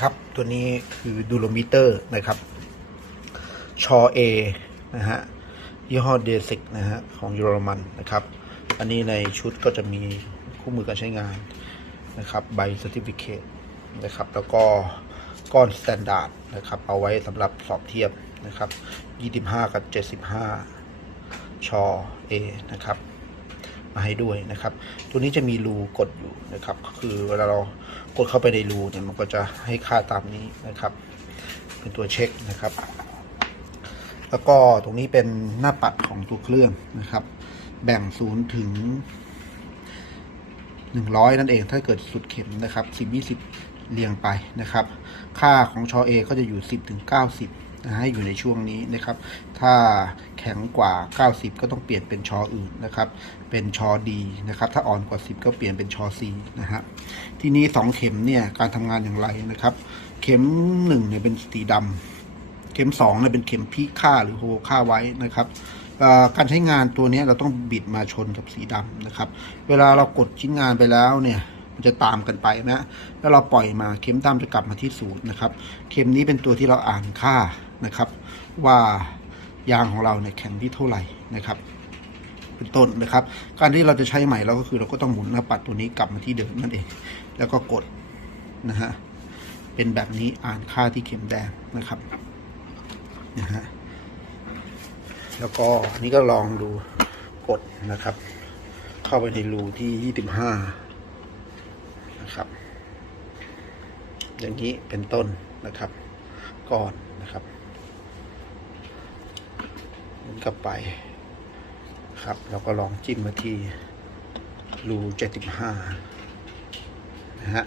ครับ ตัวนี้คือดูโลมิเตอร์นะครับ ชอเอนะฮะ ยี่ห้อเดซิกนะฮะ ของเยอรมันนะครับ อันนี้ในชุดก็จะมีคู่มือการใช้งานนะครับ ใบ c e r t i f i c a t e นะครับ แล้วก็ก้อนสแตนดาร์ดนะครับ เอาไว้สำหรับสอบเทียบนะครับ 25 กับ 75 ชอเอนะครับ มาให้ด้วยนะครับ ตัวนี้จะมีรูกดอยู่นะครับ ก็คือเวลาเรากดเข้าไปในรูเนี่ยมันก็จะให้ค่าตามนี้นะครับ เป็นตัวเช็คนะครับ แล้วก็ตรงนี้เป็นหน้าปัดของตัวเครื่องนะครับ แบ่งศูนย์ถึงหนึ่งร้อยนั่นเองถ้าเกิดสุดเข็มนะครับสิบยี่สิบเรียงไปนะครับ ค่าของชอเอก็จะอยู่สิบถึงเก้าสิบ นะให้อยู่ในช่วงนี้นะครับ ถ้าแข็งกว่า 90 ก็ต้องเปลี่ยนเป็นชออื่นนะครับ เป็นชอดีนะครับ ถ้าอ่อนกว่า 10 ก็เปลี่ยนเป็นชอซีนะฮะ ทีนี้ 2 เข็มเนี่ยการทำงานอย่างไรนะครับ เข็ม1เนี่ยเป็นสีดำเข็ม2เนี่ยเป็นเข็มพีค่าหรือโฮค่าไว้นะครับการใช้งานตัวนี้เราต้องบิดมาชนกับสีดำนะครับ เวลาเรากดชิ้นงานไปแล้วเนี่ยมันจะตามกันไปนะ แล้วเราปล่อยมาเข็มดำจะกลับมาที่ศูนย์นะครับ เข็มนี้เป็นตัวที่เราอ่านค่า นะครับ ว่ายางของเราเนี่ยแข็งที่เท่าไหร่นะครับ เป็นต้นนะครับ การที่เราจะใช้ใหม่เราก็คือเราก็ต้องหมุนหน้าปัดตัวนี้กลับมาที่เดิมนั่นเอง แล้วก็กดนะฮะเป็นแบบนี้อ่านค่าที่เข็มแดงนะครับนะฮะแล้วก็อันนี้ก็ลองดูกดนะครับ เข้าไปในรูที่ยี่สิบห้านะครับ อย่างนี้เป็นต้นนะครับ ก่อนนะครับ มุนกลับไป ครับแล้วก็ลองจิ้มมาที่รูเจ็ดสิบห้านะฮะ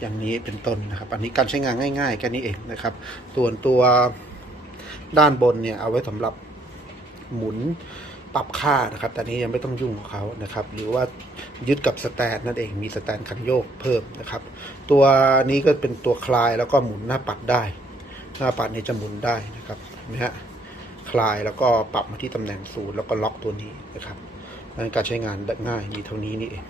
อย่างนี้เป็นต้นนะครับ อันนี้การใช้งานง่ายๆแค่นี้เองนะครับ ส่วนตัวด้านบนเนี่ยเอาไว้สำหรับหมุนปรับค่านะครับ แต่นี้ยังไม่ต้องยุ่งกับเขานะครับ หรือว่ายึดกับสแตนนั่นเอง มีสแตนคันโยกเพิ่มนะครับ ตัวนี้ก็เป็นตัวคลายแล้วก็หมุนหน้าปัดได้ หน้าปัดนี้จะหมุนได้นะครับเห็นะฮะ คลายแล้วก็ปรับมาที่ตำแหน่งศูนย์แล้วก็ล็อกตัวนี้นะครับดังนั้นการใช้งานง่ายมีเท่านี้นี่เอง